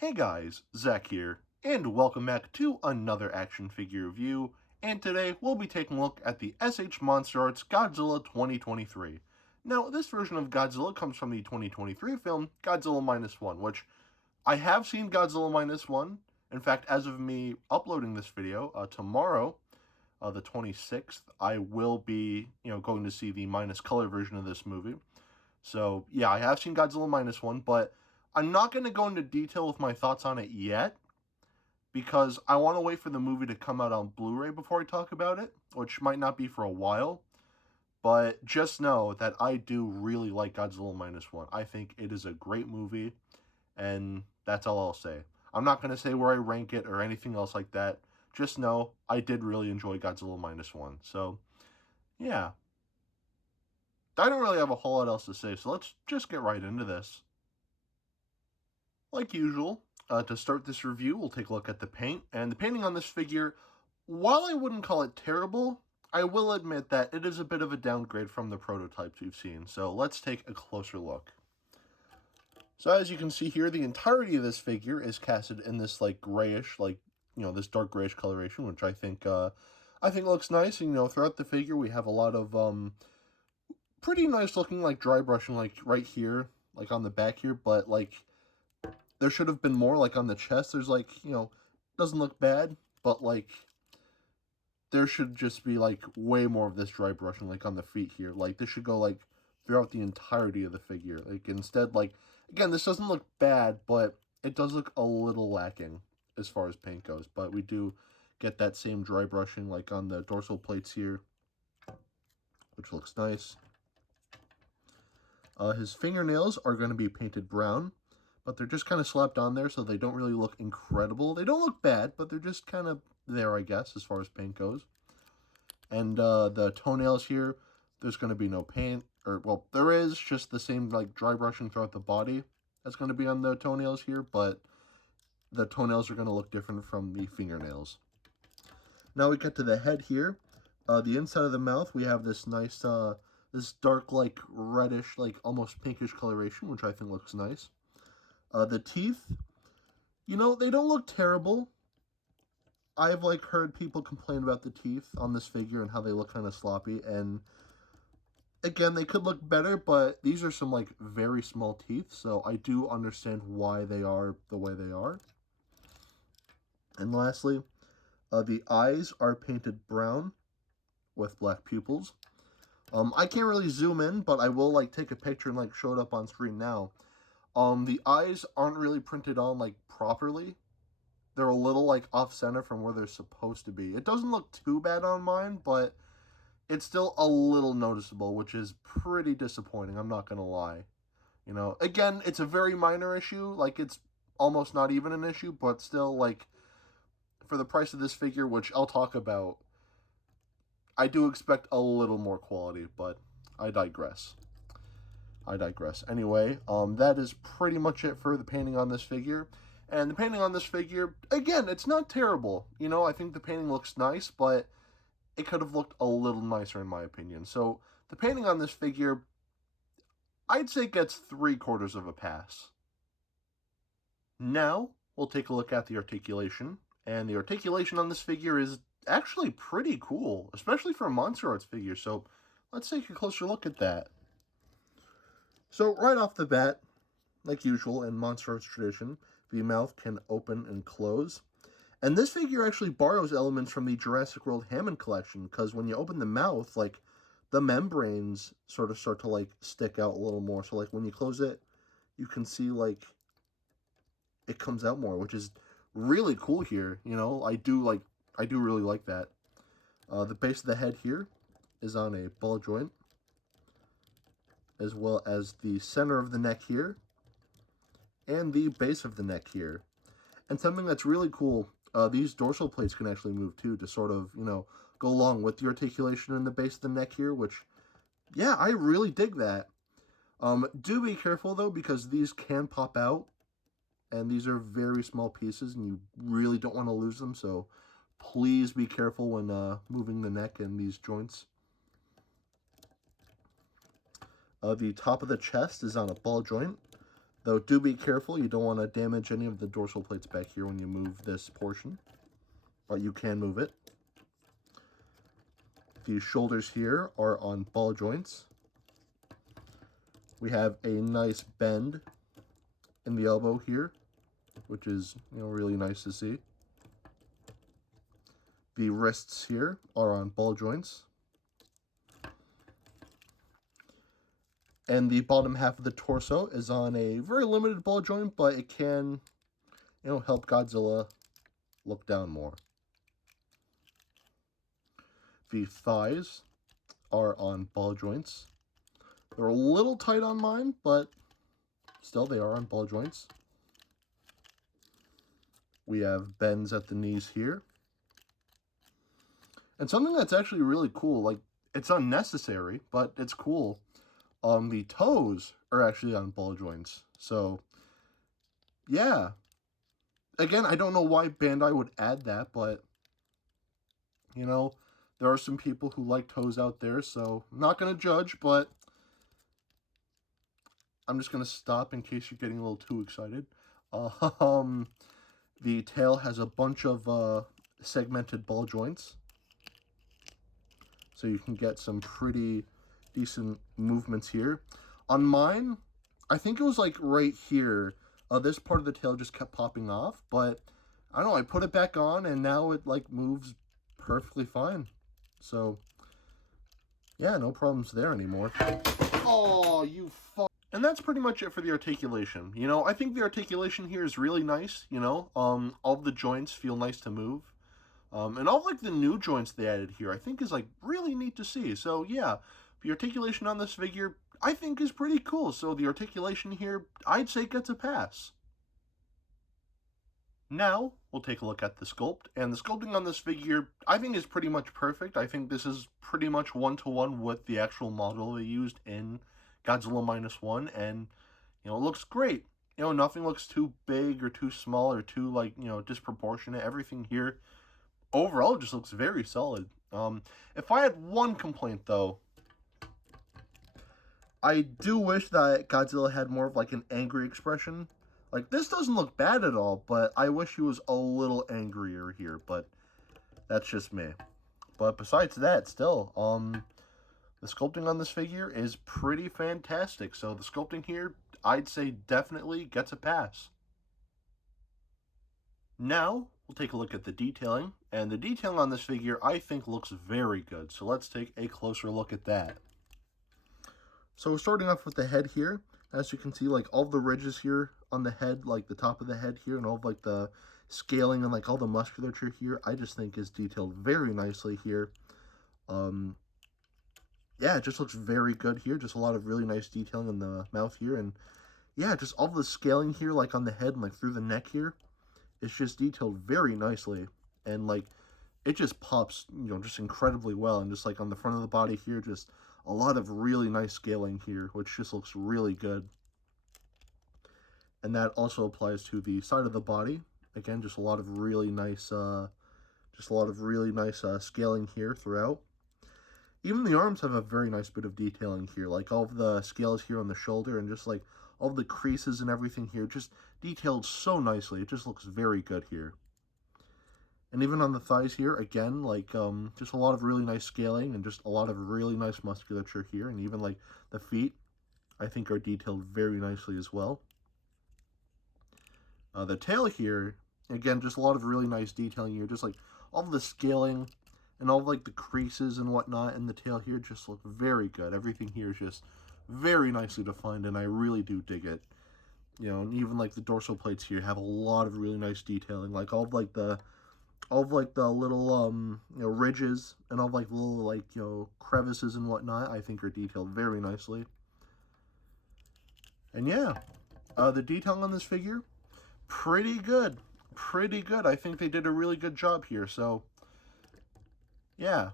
Hey guys, Zack here, and welcome back to another action figure review, and today we'll be taking a look at the SH Monsterarts Godzilla 2023. Now, this version of Godzilla comes from the 2023 film Godzilla Minus One, which I have seen Godzilla Minus One. In fact, as of me uploading this video, tomorrow, the 26th, I will be, going to see the minus color version of this movie. So, yeah, I have seen Godzilla Minus One, but I'm not going to go into detail with my thoughts on it yet, because I want to wait for the movie to come out on Blu-ray before I talk about it, which might not be for a while. But just know that I do really like Godzilla Minus One. I think it is a great movie, and that's all I'll say. I'm not going to say where I rank it or anything else like that. Just know I did really enjoy Godzilla Minus One. So, yeah. I don't really have a whole lot else to say, so let's just get right into this. Like usual, to start this review, we'll take a look at the paint. And the painting on this figure, while I wouldn't call it terrible, I will admit that it is a bit of a downgrade from the prototypes we've seen. So let's take a closer look. So as you can see here, the entirety of this figure is casted in this like grayish, this dark grayish coloration, which I think looks nice. And throughout the figure, we have a lot of pretty nice looking like dry brushing, like right here, like on the back here, but like there should have been more, like on the chest. There's like, doesn't look bad, but like there should just be like way more of this dry brushing, like on the feet here. Like this should go like throughout the entirety of the figure. Like instead, like again, this doesn't look bad, but it does look a little lacking as far as paint goes. But we do get that same dry brushing like on the dorsal plates here, which looks nice. His fingernails are going to be painted brown, but they're just kind of slapped on there, so they don't really look incredible. They don't look bad, but they're just kind of there, I guess, as far as paint goes. And the toenails here, there's going to be no paint, or, well, there is, just the same, like, dry brushing throughout the body that's going to be on the toenails here, but the toenails are going to look different from the fingernails. Now we get to the head here. The inside of the mouth, we have this nice, this dark, like, reddish, like, almost pinkish coloration, which I think looks nice. The teeth, they don't look terrible. I've, like, heard people complain about the teeth on this figure and how they look kind of sloppy, and again, they could look better, but these are some, like, very small teeth, so I do understand why they are the way they are. And lastly, the eyes are painted brown with black pupils. I can't really zoom in, but I will, like, take a picture and, like, show it up on screen now. The eyes aren't really printed on, like, properly. They're a little, like, off-center from where they're supposed to be. It doesn't look too bad on mine, but it's still a little noticeable, which is pretty disappointing, I'm not gonna lie. Again, it's a very minor issue. Like, it's almost not even an issue, but still, like, for the price of this figure, which I'll talk about, I do expect a little more quality, but I digress. Anyway, that is pretty much it for the painting on this figure. And the painting on this figure, again, it's not terrible. I think the painting looks nice, but it could have looked a little nicer in my opinion. So the painting on this figure, I'd say gets 3/4 of a pass. Now, we'll take a look at the articulation. And the articulation on this figure is actually pretty cool, especially for a Monsterarts figure. So let's take a closer look at that. So right off the bat, like usual in Monsterarts tradition, the mouth can open and close. And this figure actually borrows elements from the Jurassic World Hammond collection, because when you open the mouth, like, the membranes sort of start to, like, stick out a little more. So, like, when you close it, you can see, like, it comes out more, which is really cool here. I do really like that. The base of the head here is on a ball joint, as well as the center of the neck here, and the base of the neck here. And something that's really cool, these dorsal plates can actually move too, to sort of, go along with the articulation in the base of the neck here, which, yeah, I really dig that. Do be careful, though, because these can pop out, and these are very small pieces, and you really don't want to lose them, so please be careful when moving the neck and these joints. The top of the chest is on a ball joint. Though do be careful, you don't want to damage any of the dorsal plates back here when you move this portion. But you can move it. The shoulders here are on ball joints. We have a nice bend in the elbow here, which is, really nice to see. The wrists here are on ball joints. And the bottom half of the torso is on a very limited ball joint, but it can, help Godzilla look down more. The thighs are on ball joints. They're a little tight on mine, but still they are on ball joints. We have bends at the knees here. And something that's actually really cool, like, it's unnecessary, but it's cool. The toes are actually on ball joints. So, yeah. Again, I don't know why Bandai would add that, but, there are some people who like toes out there, so I'm not going to judge, but I'm just going to stop in case you're getting a little too excited. The tail has a bunch of segmented ball joints, so you can get some pretty decent movements here. On mine, I think it was like right here. This part of the tail just kept popping off, but I don't know, I put it back on and now it like moves perfectly fine. So, yeah, no problems there anymore. Oh, you fuck. And that's pretty much it for the articulation. I think the articulation here is really nice, all of the joints feel nice to move. And all like the new joints they added here, I think is like really neat to see. So yeah, the articulation on this figure, I think is pretty cool. So the articulation here, I'd say gets a pass. Now, we'll take a look at the sculpt, and the sculpting on this figure, I think is pretty much perfect. I think this is pretty much one-to-one with the actual model they used in Godzilla -1, and, it looks great. Nothing looks too big or too small or too, like, disproportionate. Everything here, overall, just looks very solid. If I had one complaint, though, I do wish that Godzilla had more of, like, an angry expression. Like, this doesn't look bad at all, but I wish he was a little angrier here, but that's just me. But besides that, still, the sculpting on this figure is pretty fantastic. So the sculpting here, I'd say definitely gets a pass. Now, we'll take a look at the detailing, and the detailing on this figure, I think, looks very good. So let's take a closer look at that. So we're starting off with the head here. As you can see, like, all the ridges here on the head, like the top of the head here, and all of, like, the scaling and, like, all the musculature here, I just think is detailed very nicely here. Yeah, it just looks very good here. Just a lot of really nice detailing in the mouth here, and yeah, just all the scaling here, like, on the head and, like, through the neck here, it's just detailed very nicely, and, like, it just pops, just incredibly well, and just, like, on the front of the body here, just a lot of really nice scaling here, which just looks really good. And that also applies to the side of the body. Again, just a lot of really nice, scaling here throughout. Even the arms have a very nice bit of detailing here, like all of the scales here on the shoulder and just like all the creases and everything here, just detailed so nicely. It just looks very good here. And even on the thighs here, again, like, just a lot of really nice scaling and just a lot of really nice musculature here. And even, like, the feet, I think, are detailed very nicely as well. The tail here, again, just a lot of really nice detailing here. Just, like, all of the scaling and all of, like, the creases and whatnot in the tail here just look very good. Everything here is just very nicely defined, and I really do dig it. And even, like, the dorsal plates here have a lot of really nice detailing. Like, all of, like, the little, ridges and all of, like, little, like, crevices and whatnot, I think are detailed very nicely. And yeah, the detailing on this figure, pretty good. Pretty good. I think they did a really good job here. So, yeah,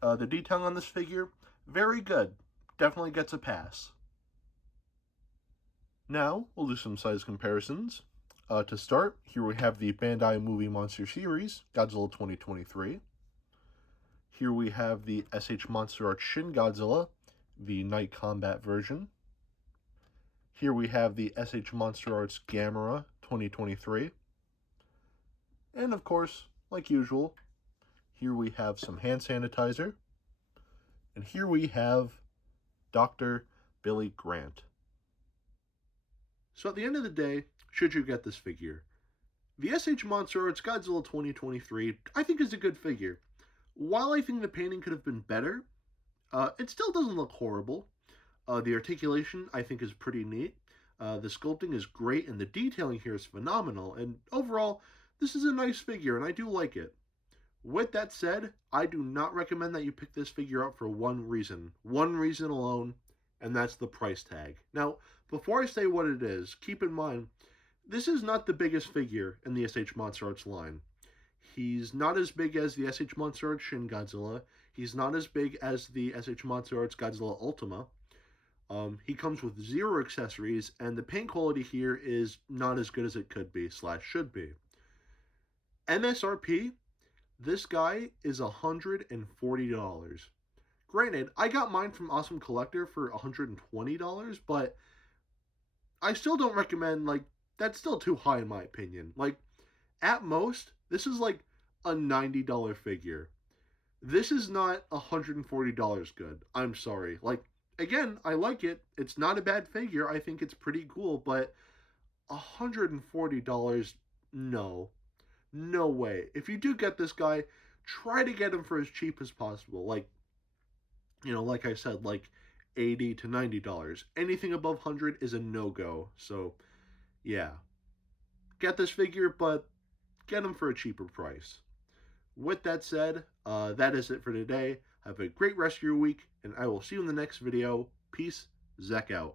the detailing on this figure, very good. Definitely gets a pass. Now, we'll do some size comparisons. To start, here we have the Bandai Movie Monster Series, Godzilla 2023. Here we have the SH Monsterarts Shin Godzilla, the Night Combat version. Here we have the SH Monsterarts Gamera 2023. And of course, like usual, here we have some hand sanitizer. And here we have Dr. Billy Grant. So at the end of the day, should you get this figure? The SH Monsterarts Godzilla 2023, I think, is a good figure. While I think the painting could have been better, it still doesn't look horrible. The articulation, I think, is pretty neat. The sculpting is great, and the detailing here is phenomenal. And overall, this is a nice figure, and I do like it. With that said, I do not recommend that you pick this figure up for one reason alone, and that's the price tag. Now, before I say what it is, keep in mind, this is not the biggest figure in the SH Monsterarts line. He's not as big as the SH Monsterarts Shin Godzilla. He's not as big as the SH Monsterarts Godzilla Ultima. He comes with 0 accessories, and the paint quality here is not as good as it could be / should be. MSRP, this guy is $140. Granted, I got mine from Awesome Collector for $120, but I still don't recommend, like, that's still too high in my opinion. Like, at most, this is like a $90 figure. This is not $140 good. I'm sorry. Like, again, I like it. It's not a bad figure. I think it's pretty cool, but $140, no. No way. If you do get this guy, try to get him for as cheap as possible. Like, you know, like I said, like $80 to $90. Anything above 100 is a no-go. So, yeah. Get this figure, but get him for a cheaper price. With that said, that is it for today. Have a great rest of your week, and I will see you in the next video. Peace, Zack out.